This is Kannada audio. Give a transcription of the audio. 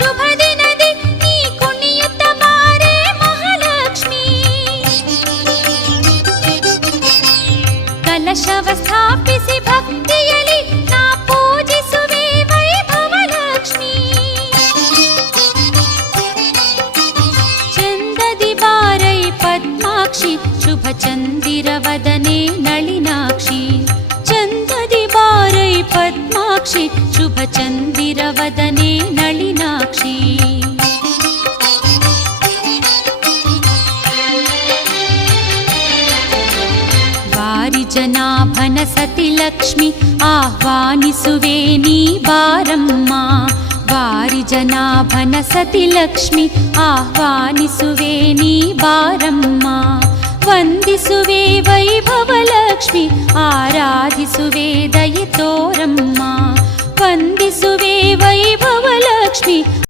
ಶುಭ ದಿನದಿ ನೀ ಕುಣಿಯುತ್ತ ಬಾರೆ ಮಹಾಲಕ್ಷ್ಮಿ. ಕಲಶವ ಸ್ಥಾಪಿಸಿ ಭಕ್ತಿಯಲಿ ನಾ ಪೂಜಿಸುವೆ ವೈಭವಲಕ್ಷ್ಮಿ. ಚಂದದಿ ಬಾರೈ ಪದ್ಮಾಕ್ಷಿ ಶುಭ ಚಂದಿರವದನೆ ನಳಿನಾಕ್ಷಿ. ಚಂದದಿ ಬಾರೈ ಪದ್ಮಾಕ್ಷಿ ಶುಭ ಚಂದಿರವದನೆ ನಳಿನಾಕ್ಷಿ. ಬಾರಿ ಜನಾಭನ ಸತಿ ಲಕ್ಷ್ಮಿ ಆಹ್ವಾನಿಸುವೆ ನೀ ಬಾರಮ್ಮ. ಬಾರಿ ಜನಾಭನ ಸತಿ ಲಕ್ಷ್ಮಿ ಆಹ್ವಾನಿಸುವೆ ನೀ ಬಾರಮ್ಮ. ವಂದಿಸುವೆ ವೈಭವಲಕ್ಷ್ಮಿ ಆರಾಧಿಸುವೆ ದಯೆ ತೋರಮ್ಮ. ವಂದಿಸುವೆ ವೈಭವಲಕ್ಷ್ಮಿ